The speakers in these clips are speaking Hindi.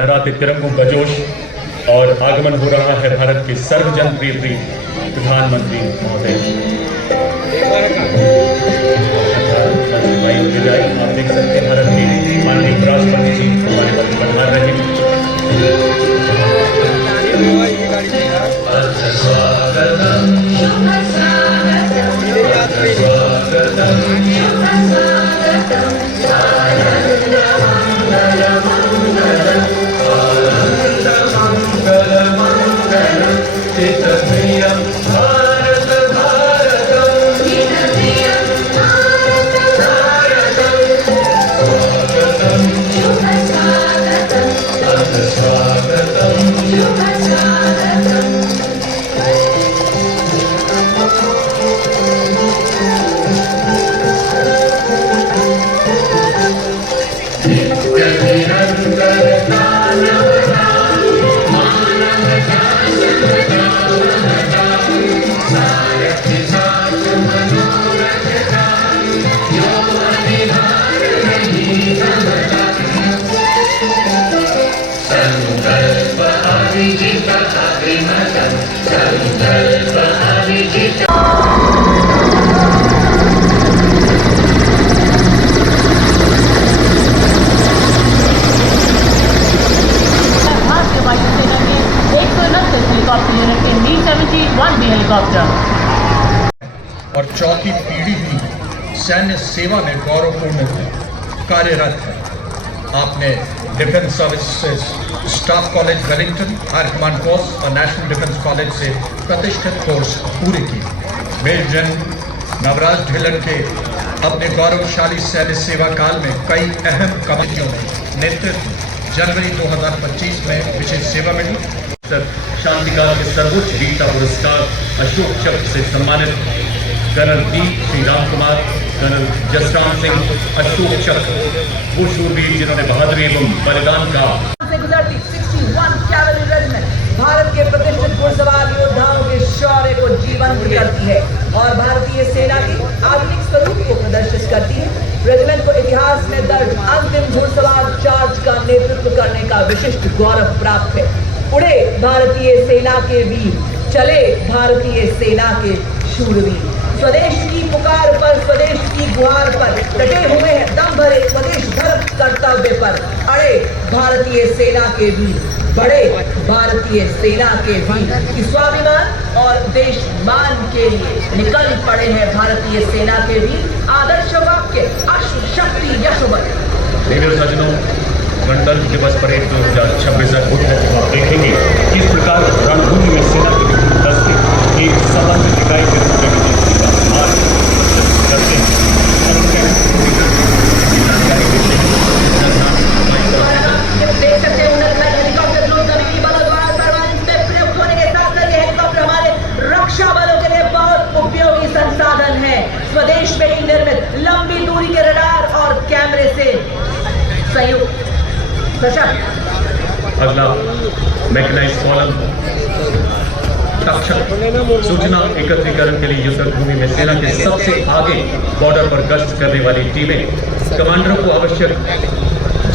लहराते तिरंगों का जोश और आगमन हो रहा है भारत के सर्वजन प्रिय प्रधानमंत्री महोदय। आप देख सकते हैं भारत के माननीय राष्ट्रपति जी हमारे पद पधार रहे हैं। और चौथी पीढ़ी भी सैन्य सेवा में गौरवपूर्ण कार्यरत है। आपने defence services staff college Wellington, higher command course और नेशनल डिफेंस कॉलेज से प्रतिष्ठित कोर्स पूरे किए। मेजर जनरल नवराज ढिल्लन के अपने गौरवशाली सैन्य सेवा काल में कई अहम कमेटियों में नेतृत्व। जनवरी 2025 में विशेष सेवा मिली। शांतिकाल के सर्वोच्च वीरता पुरस्कार अशोक चक्र से सम्मानित colonel D Shri Ram Kumar, colonel Jasram Singh, Ashok Chakra, वो शूरवीर जिन्होंने बहादुरी एवं बलिदान का से गुजरती 61 कैवलरी रेजिमेंट भारत के प्रतिष्ठित घुड़सवार योद्धाओं के शौर्य को जीवंत करती है और भारतीय सेना के आधुनिक स्वरूप को प्रदर्शित करती है। रेजिमेंट को इतिहास में दर्ज अंतिम घुड़सवार चार्ज का नेतृत्व करने का विशिष्ट गौरव प्राप्त है। उड़े भारतीय सेना के वीर, चले भारतीय सेना के शूरवीर। स्वदेश की पुकार पर, स्वदेश की गुहार पर डटे हुए हैं दम भरे स्वदेश धर्म कर्तव्य पर। अड़े भारतीय सेना के वीर, बड़े भारतीय सेना के वीर। स्वाभिमान और देश मान के लिए निकल पड़े हैं भारतीय सेना के वीर। आदर्श वाक्य अश्व शक्ति यशोवत। सज्जनों, गणतंत्र दिवस परेड 2026 आप देखेंगे किस प्रकार रणभूमि में सेना के विभिन्न दस्ते एक समन्वित इकाई के रूप में विजय का मार्ग करते हैं। देख सकते हैं हेलीकॉप्टर ड्रोन का भी बलद्वार परवान में प्रयुक्त होने के साथ साथ ये हेलीकॉप्टर हमारे रक्षा बलों के लिए बहुत उपयोगी संसाधन है। स्वदेश में ही निर्मित लंबी दूरी के रडार और कैमरे से संयुक्त सशक्त। अगला मैकेनाइज्ड कॉलम तक्षक सूचना एकत्रीकरण के लिए युद्ध भूमि में सेना के सबसे आगे बॉर्डर पर गश्त करने वाली टीमें कमांडरों को आवश्यक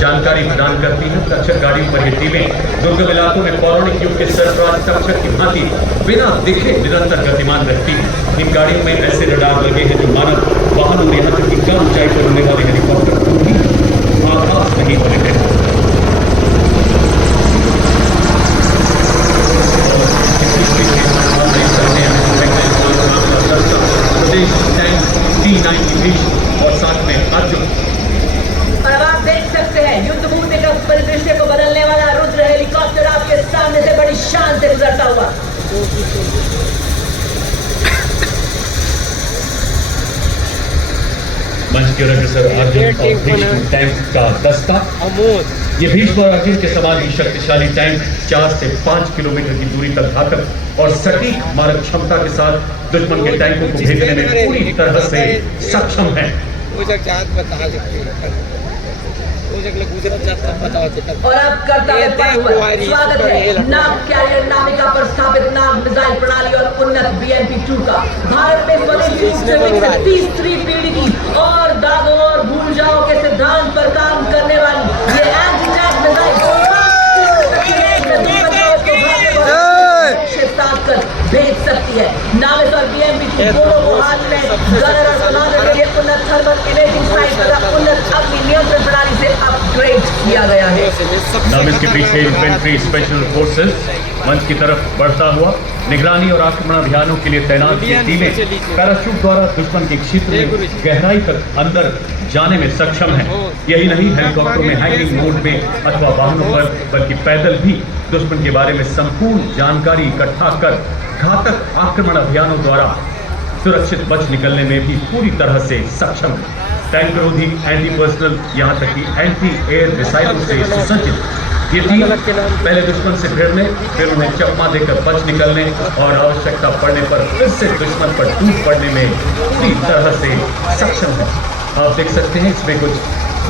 जानकारी प्रदान करती है। तक्षक गाड़ियों पर ये टीमें दुर्गम इलाकों में पौराणिक युग के सरफराज तक्षक की भांति बिना दिखे निरंतर गतिमान रहती है। इन गाड़ियों में ऐसे रडार लगे हैं जो मानव वाहनों में यहाँ तक कि कम ऊंचाई पर उड़ने वाले हेलीकॉप्टर को भी आभास नहीं होने देते। और साथ में अर्जुन। और अब आप देख सकते हैं युद्ध भूमि का परिदृश्य को बदलने वाला रुद्र हेलीकॉप्टर आपके सामने से बड़ी शान से गुजरता हुआ। मंच के अग्रसर अर्जुन और भीष्म टैंक का दस्ता। ये भीष्म और अर्जुन के समान ही शक्तिशाली टैंक 4 से 5 किलोमीटर की दूरी तक घातक और सटीक मारक क्षमता के साथ दुश्मन के टैंकों को भेजने में पूरी तरह से सक्षम है। और अब कर्तव्य पथ पर स्वागत है नाग कैरियर नामिका पर स्थापित नाग मिसाइल प्रणाली और उन्नत BMP-2 का। भारत में स्वदेशी रूप से विकसित तीसरी पीढ़ी की और दागों और भूल जाओ के सिद्धांत पर काम करने वाली ये एंटी टैंक मिसाइल दोनों को हाथ में गनर और कमांडर के लिए उन्नत थर्मल इमेजिंग साइट तथा उन्नत अग्नि नियंत्रण प्रणाली से अपग्रेड किया गया है। नाम इसके पीछे इन्फेंट्री स्पेशल फोर्सेस मंच की तरफ बढ़ता हुआ निगरानी और आक्रमण अभियानों के लिए तैनात ये टीमें पैराशूट द्वारा दुश्मन के क्षेत्र में गहराई तक अंदर जाने में सक्षम है। यही नहीं, हेलीकॉप्टर में हैंगिंग मोड में अथवा वाहनों पर बल्कि पैदल भी दुश्मन के बारे में संपूर्ण जानकारी इकट्ठा कर घातक आक्रमण अभियानों द्वारा सुरक्षित बच निकलने में भी पूरी तरह से सक्षम है। टैंक विरोधी एंटी पर्सनल यहाँ तक कि एंटी एयर मिसाइलों से सुसज्जित ये टीम पहले दुश्मन से भिड़ने, फिर उन्हें चकमा देकर बच निकलने और आवश्यकता पड़ने पर फिर से दुश्मन पर टूट पड़ने में पूरी तरह से सक्षम है। आप देख सकते हैं इसमें कुछ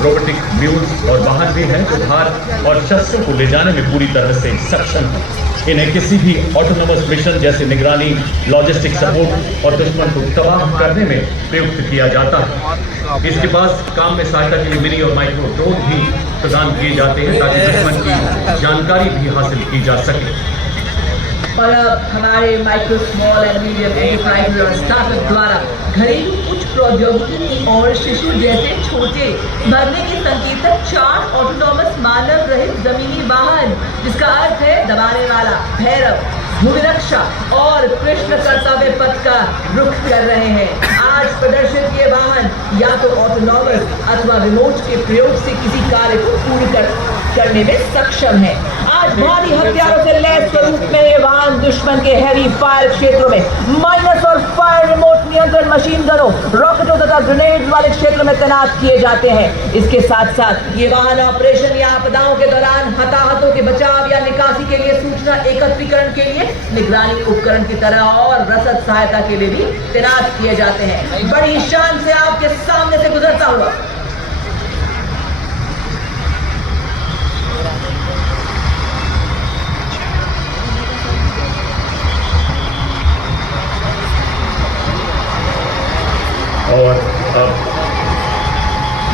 रोबोटिक म्यूल्स और वाहन भी हैं जो भार और शस्त्रों को ले जाने में पूरी तरह से सक्षम है। इन्हें किसी भी ऑटोनोमस मिशन जैसे निगरानी, लॉजिस्टिक सपोर्ट और दुश्मन को तबाह करने में प्रयुक्त किया जाता है। इसके पास काम में सहायता के लिए मिनी और माइक्रो ड्रोन भी प्रदान किए जाते हैं ताकि दुश्मन की जानकारी भी हासिल की जा सके। और अब हमारे micro, small and medium enterprise और स्टार्टअप द्वारा घरेलू उच्च प्रौद्योगिकी और शिशु जैसे छोटे भरने के संकेतक 4 ऑटोनॉमस मानव रहित जमीनी वाहन, जिसका अर्थ है दबाने वाला, भैरव, भूमिरक्षा और कृष्ण कर्तव्य पथ का रुख कर रहे हैं। आज प्रदर्शित ये वाहन या तो ऑटोनॉमस अथवा रिमोट के प्रयोग से किसी कार्य को पूर्ण करने में सक्षम है। आज भारी हथियारों से लैस स्वरूप में ये वाहन दुश्मन के हैवी फायर क्षेत्रों में माइनस और फायर रिमोट नियंत्रण मशीन गनों, रॉकेटों तथा ग्रेनेड वाले क्षेत्र में तैनात किए जाते हैं। इसके साथ साथ ये वाहन ऑपरेशन या आपदाओं के दौरान हताहतों के बचाव या निकासी के लिए, सूचना एकत्रीकरण के लिए, निगरानी उपकरण की तरह और रसद सहायता के लिए भी तैनात किए जाते हैं। बड़ी शान से आपके सामने से गुजरता हुआ और अब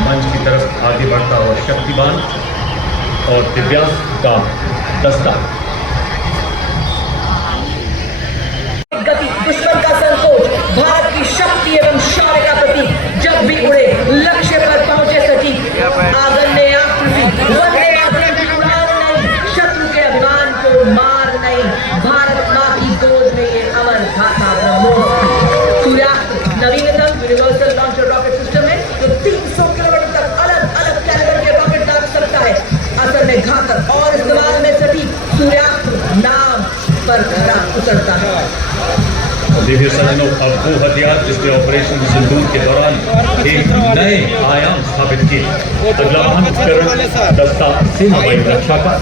मंच की तरफ आगे बढ़ता हुआ शक्तिवान और दिव्यांग का दस्ता। गति, दुश्मन का संकोच, भारत की शक्ति एवं शौर्य का प्रतीक, जब भी उड़े लक्ष्य पर पहुंचे सटीक, आगन्य आकृति, वंदे मातरम की उड़ान नहीं, शत्रु के अभिमान को मार नहीं, भारत माँ की गोद में ये अमर गाथा ब्रह्मोस। सूर्यास्त्र नवीनतम यूनिवर्सल लॉन्चर रॉकेट सिस्टम है जो 300 किलोमीटर तक अलग अलग कैलिबर के रॉकेट दाग सकता है। असर में घातक और इस्तेमाल में सटीक सूर्यास्त्र नाम पर खरा उतरता है। देखिए सज्जनों, अब वो हथियार जिसने ऑपरेशन सिंदूर के दौरान एक नए आयाम स्थापित किए। अगला वाहन उपकरण दस्ता सेना वायु रक्षा का।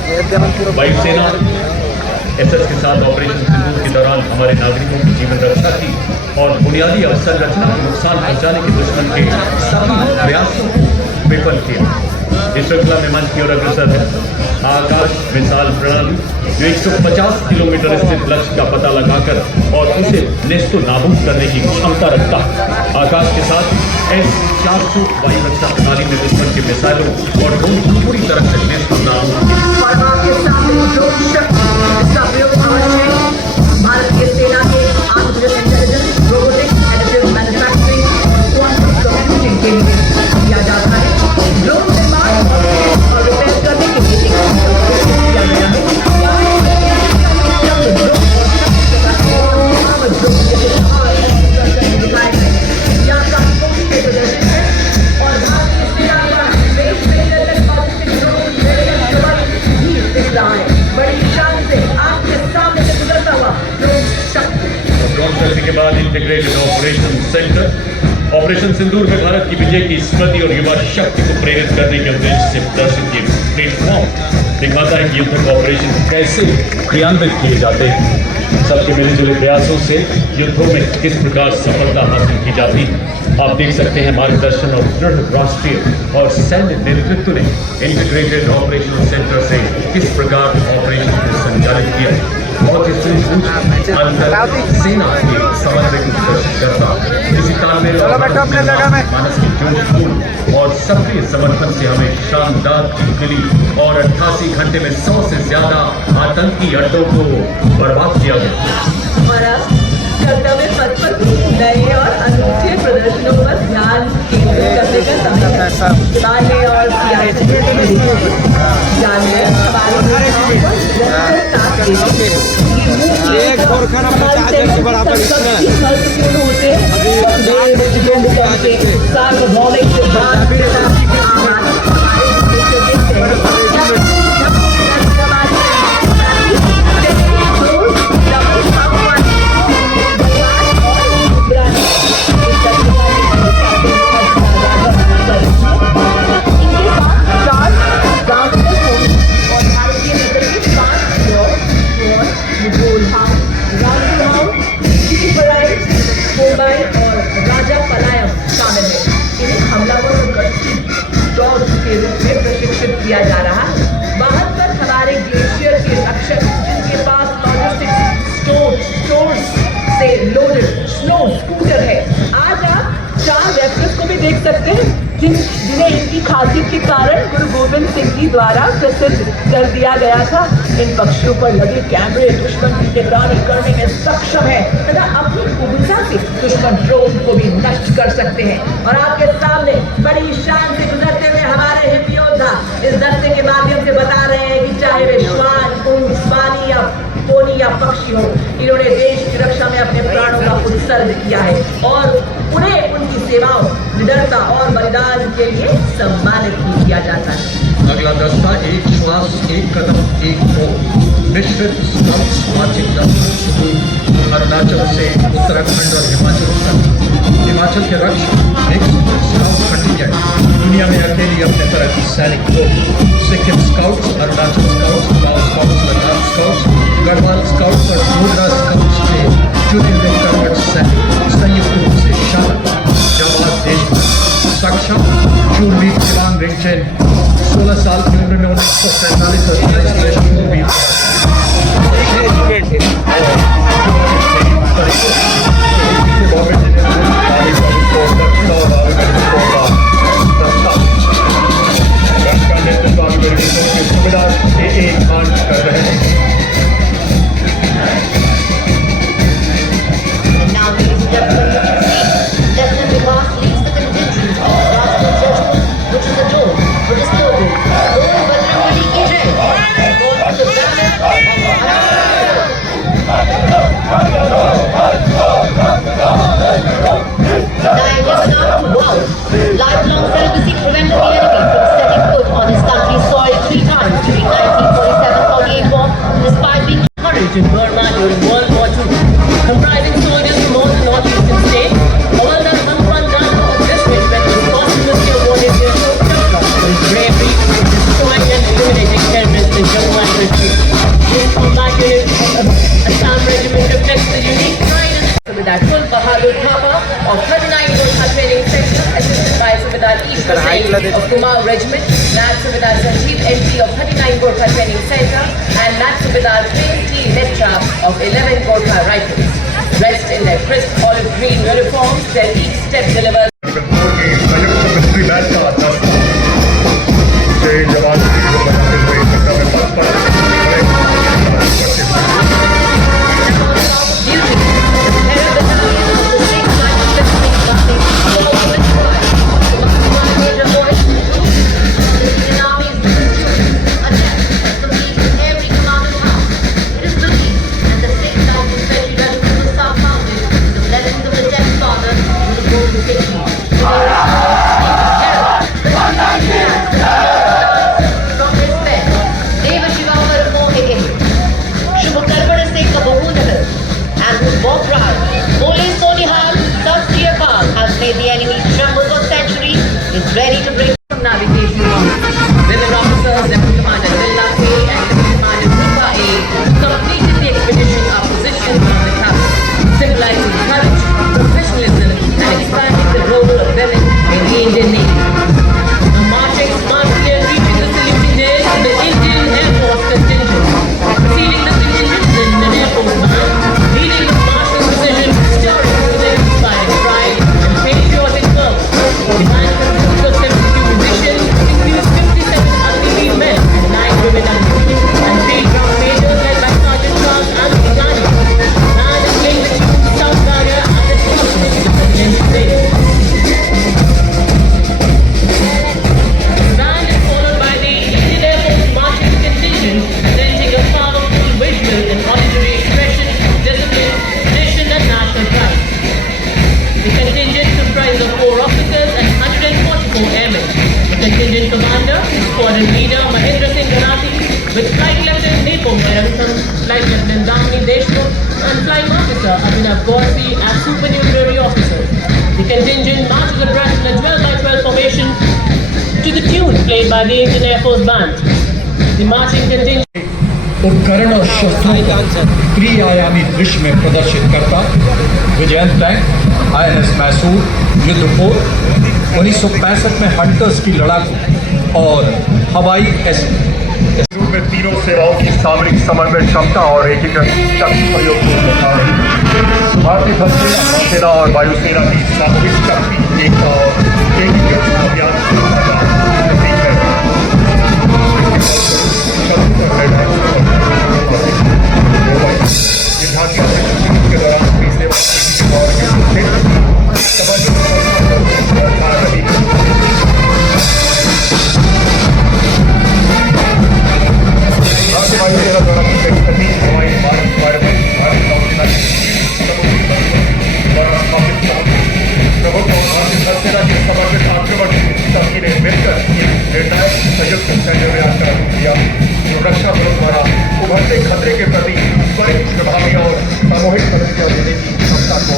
वायुसेना एसएस के साथ ऑपरेशन सिंदूर के दौरान हमारे नागरिकों की जीवन रक्षा की और बुनियादी अवसंरचना को नुकसान पहुंचाने के दुश्मन के सभी प्रयासों को विफल किया। इस श्रृंखला में मंच की ओर अग्रसर है आकाश मिसाइल प्रणाली जो 150 किलोमीटर स्थित लक्ष्य का पता लगाकर और उसे नेस्तो नाबूद करने की क्षमता रखता है। आकाश के साथ S-400 वायु रक्षा प्रणाली में दुश्मन के मिसाइलों और ड्रोन को पूरी तरह से नेस्तो नाबूद भारतीय सेना के artificial intelligence, robotics, additive manufacturing और क्वांटम कंप्यूटिंग के लिए किया जाता है। ड्रोन निर्माण और रिपेयर करने के लिए किया गया है। के बाद इंटीग्रेटेड ऑपरेशन सेंटर ऑपरेशन सिंदूर में भारत की विजय की स्मृति और युवा शक्ति को प्रेरित करने के उद्देश्य से प्रदर्शित ये प्लेटफॉर्म दिखाता है कि युद्ध ऑपरेशन कैसे क्रियान्वित किए जाते हैं। सबके मिलजुले प्रयासों से युद्धों में किस प्रकार सफलता हासिल की जाती है। आप देख सकते हैं मार्गदर्शन और दृढ़ राष्ट्रीय और सैन्य नेतृत्व ने इंटीग्रेटेड ऑपरेशन सेंटर से किस प्रकार ऑपरेशन को संचालित किया। बहुत ही सूझबूझ अंतर सेना के समन्वय को प्रदर्शित करता इसी तालमेल मानस के जोशपूर्ण और सक्रिय समर्थन से हमें शानदार दिली और 88 घंटे में 100 से ज्यादा आतंकी अड्डों को बर्बाद किया गया। कर्तव्य पथ पर नए और अनूठे प्रदर्शनों पर ध्यान केंद्रित करने का समय है। हिमालय और सियाचिन में जानवर हमारे नेताओं पर निरंतर साथ देते हैं। ये गोरखा नंबर 4 के बराबर इसमें महत्वपूर्ण होते हैं। सार्वभौमिक सिद्धांत के साथ हमारे देश के के रूप में प्रशिक्षित किया जा रहा है। वहां पर हमारे ग्लेशियर के रक्षक जिनके पास लॉजिस्टिक्स स्टोर्स से लोडेड स्नो स्कूटर है। आज आप 4 रेफरेंस को भी देख सकते हैं जिन्हें इनकी खासियत के कारण गुरु गोविंद सिंह जी द्वारा प्रसिद्ध कर दिया गया था। इन पक्षियों पर लगे कैमरे दुश्मन की निगरानी करने में सक्षम है तथा अपनी कुबुलता से दुश्मन ड्रोन को भी नष्ट कर सकते हैं। और आपके सामने बड़ी शान से गुजरते हुए हमारे हिम योद्धा इस दस्ते के माध्यम से बता रहे हैं कि चाहे वे श्वान, ऊंट, पानी या पोनी या पक्षी हो, इन्होंने देश की रक्षा में अपने प्राणों का उत्सर्ग किया है और उन्हें उनकी सेवाओं, निडरता और बलिदान के लिए सम्मानित भी किया जाता है। अगला दस्ता एक श्वास एक कदम एक को मिश्रित स्काउट्स मार्चिंग दस्ता अरुणाचल से उत्तराखंड और हिमाचल तक। हिमाचल के रक्षक स्काउट कंटिजेंट दुनिया में अकेली अपने तरह की सैनिक फौज। सिक्किम स्काउट्स, अरुणाचल स्काउट्स, गाँव scouts, Ladakh scouts, Garhwal scouts और डोगरा स्काउट्स के चुने हुए कर्मठ सैनिक संयुक्त रूप से शामिल जवाब देश सक्षम शूरवीर दिवांग रिंगचैन 16 साल की उम्र में 1947 और 22 में शूरवीर सुबेदार AA खान कर रहे हैं। Lifelong celibacy prevented the enemy from setting foot on his country's soil 3 times during 1947-48 war, despite being encouraged in Burma during World War II. Comprising soldiers from all the northeastern states, Havaldar Hanuman Gandhi of this regiment was posthumously awarded the Ashok Chakra for his bravery in destroying and eliminating terrorists in Jammu and Kashmir. This combat unit of Assam Regiment reflects the unique pride and Subedar Kul Bahadur Thapa of 39 Gorkha Training Center, assisted by Subedar Ishwar Singh of Kumar Regiment, Nat Subedar Sanjeev MP of 39 Gorkha Training Center, and Nat Subedar Prem T. Mitra of 11 Gorkha Rifles. Dressed in their crisp olive green uniforms, their each step delivers ready to bring some navigation models. Women officers, Lieutenant Commander Dilla K and Lieutenant Commander Rupa A completed the expedition are positioned on the tablet, symbolizing courage, professionalism and expanding the role of women in the Indian Navy. The marching smartly and reaching the saluting days of the Indian Air Force contingent. Preceding the contingent is the Air Force Band, leading with martial precision, stirring with inspiring pride and patriotic fervor. Behind them, Squadron Leader Mahendra Singh Ghanati, with Flight Lieutenant Nepo Mairantham, Flight Lieutenant Damini Deshmukh, and Flying Officer Abhinav Gorsi as supernumerary officers. The contingent marches abreast in a 12-by-12 formation to the tune played by the Indian Air Force Band. The marching contingent उपकरण और शस्त्रों का त्रिआयामी दृश्य में प्रदर्शित करता विजयंत टैंक, INS मैसूर, युद्धपोत, 1965 में हंटर्स की लड़ाकू और हवाई रूप में तीनों सेवाओं की सामरिक समन्वय क्षमता और एकीकृत शक्ति प्रयोग को दिखा रही भारतीय थल सेना, नौसेना और वायुसेना की सामूहिक शक्ति, एकता और एकीकृत अभियान का प्रतीक है। शत्रु पर के दौरान अपनी सेवा और सुरक्षा बलों द्वारा उभरते खतरे के प्रति त्वरित, प्रभावी और सामूहिक प्रतिक्रिया देने की क्षमता को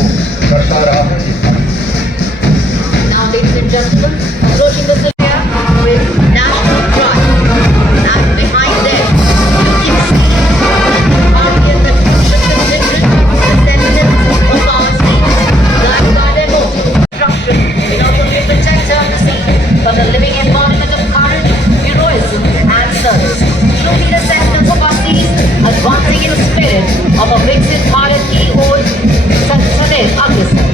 दर्शा रहा है। Now, ladies and gentlemen, approaching the Sylvia with national pride, and behind them, you can see Bharatiya Revolution contingent, the sentinels of our seas, guided by their motto, destruction, we not only protect our sea, but a living embodiment of courage, heroism, and service. Truly the sentinels of our seas, advancing in spirit of a Viksit Bharat ki or Sadeh Agresar.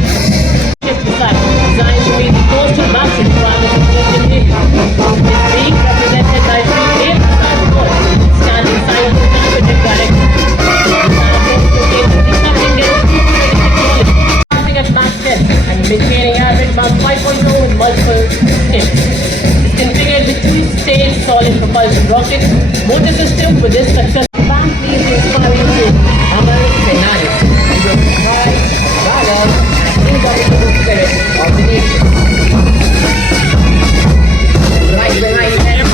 designed to be the coastal battle requirement of the Indian Navy. It's being represented by three naval transports standing side to side with direction. Passing at Mach 10 and maintaining average Mach 5.0 with multiple skips. It's configured with two-stage solid propulsion rocket motor system with this successful band please inspire you to Amar Senani. You will high, valor, indomitable spirit of the nation. Right behind them,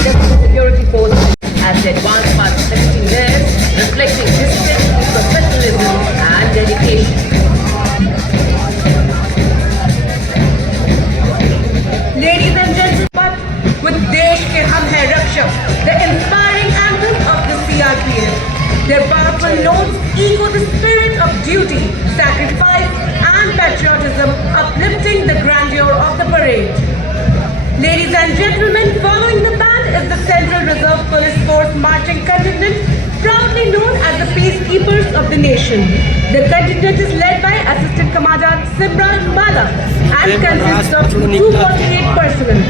the security force as they advance past 16 years, reflecting discipline, professionalism, and dedication. Ladies and gentlemen, with Desh ke Hum Hai Rakshak, the inspiring anthem of the CRPF. Their powerful notes echo the spirit of duty, sacrifice, and patriotism, uplifting the grandeur of the parade. Ladies and gentlemen, following the band is the Central Reserve Police Force marching contingent, proudly known as the peacekeepers of the nation. The contingent is led by Assistant Commandant Simran Mala and consists of 248 personnel.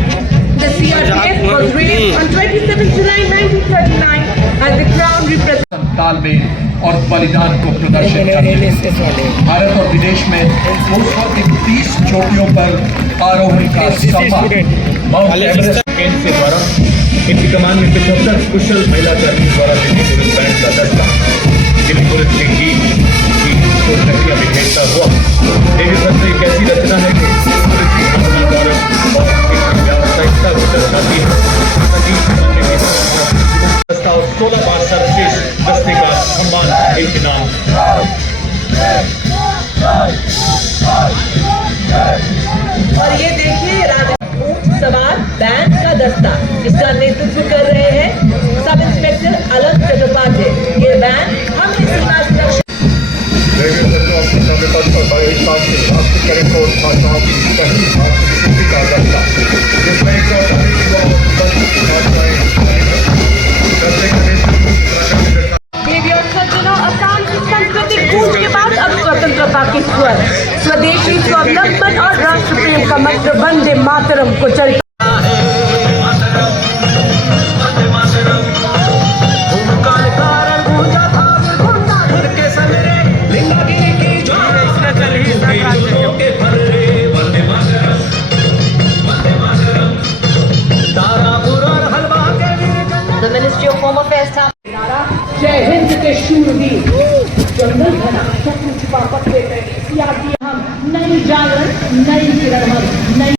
The CRPF was raised on 27 July 1939 as the Crown representative. तालमेल और बलिदान को प्रदर्शित करते हैं। भारत और विदेश में 230 चोटियों पर आरोहण का सम्मान माउंट एवरेस्ट केंद्र से द्वारा इनकी कमान में 75 कुशल महिला कर्मियों द्वारा दिल्ली पुलिस बैंड का दस्ता दिल्ली पुलिस के गीत की कोटलियां बिखेरता हुआ देवी भक्त एक ऐसी रचना है कि पुलिस की भावना गौरव और व्यावसायिकता को दर्शाती है। दस्ता और 16 बार सर्वश्रेष्ठ दस्ते का सम्मान इनके नाम। और ये देखिए ऊंट सवार बैंड का दस्ता, जिसका नेतृत्व कर रहे हैं सब इंस्पेक्टर अलग चट्टोपाध्याय। ये बैंड हमें सीमा सुरक्षा देवी और सज्जनों, आसाम की सांस्कृतिक गूंज के बाद अब स्वतंत्रता के स्वर, स्वदेशी स्वावलंबन और राष्ट्र प्रेम का मंत्र वंदे मातरम को चल The Ministry of Home Affairs जय हिंद के शूरवीर जंगल घना शत्रु छिपा पत्ते पे सीआरपीएफ हम नई जागरण नई किरण हम नई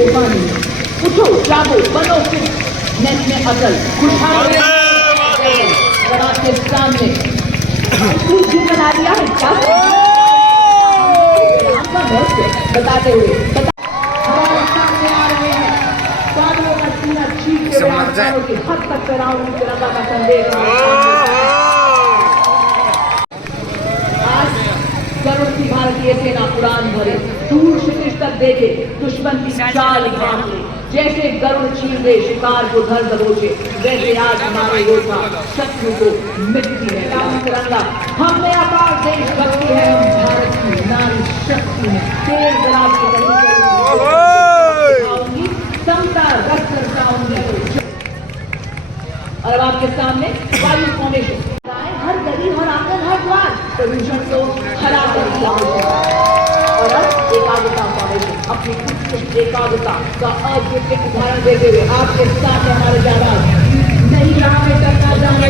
बेमानी। उठो, जागो, बनो फिट, नेट में अकल, खुशहाल आपके सामने कुछ बना दिया है क्या? बताते हुए हमारे सामने आ रहे हैं बादलों का सीना चीख के आसमानों की हद तक फैलाऊं तिरंगा का संदेश। आज गरुड़ की भारतीय सेना उड़ान भरे, दूर क्षितिज तक देखे, दुश्मन की चाल भांगे, जैसे गरुड़ छीने शिकार को धर दबोचे, वैसे आज हमारे योद्धा शत्रु को मिट्टी में डाल तिरंगा। हमने अपार देशभक्ति है, हम भारत की नारी शक्ति है। तेज दराज की दिखाऊंगी, समता रक्त रचाऊंगी। और अब आपके सामने वायु फॉर्मेशन, हर गली, हर आंगन, हर द्वार प्रदूषण को हरा कर दिया और अब एकाग्रता फॉर्मेशन, अपनी उत्कृष्ट एकाग्रता का अद्वितीय उदाहरण देते हुए आपके सामने हमारे जाबाज नहीं रहा है करना जाने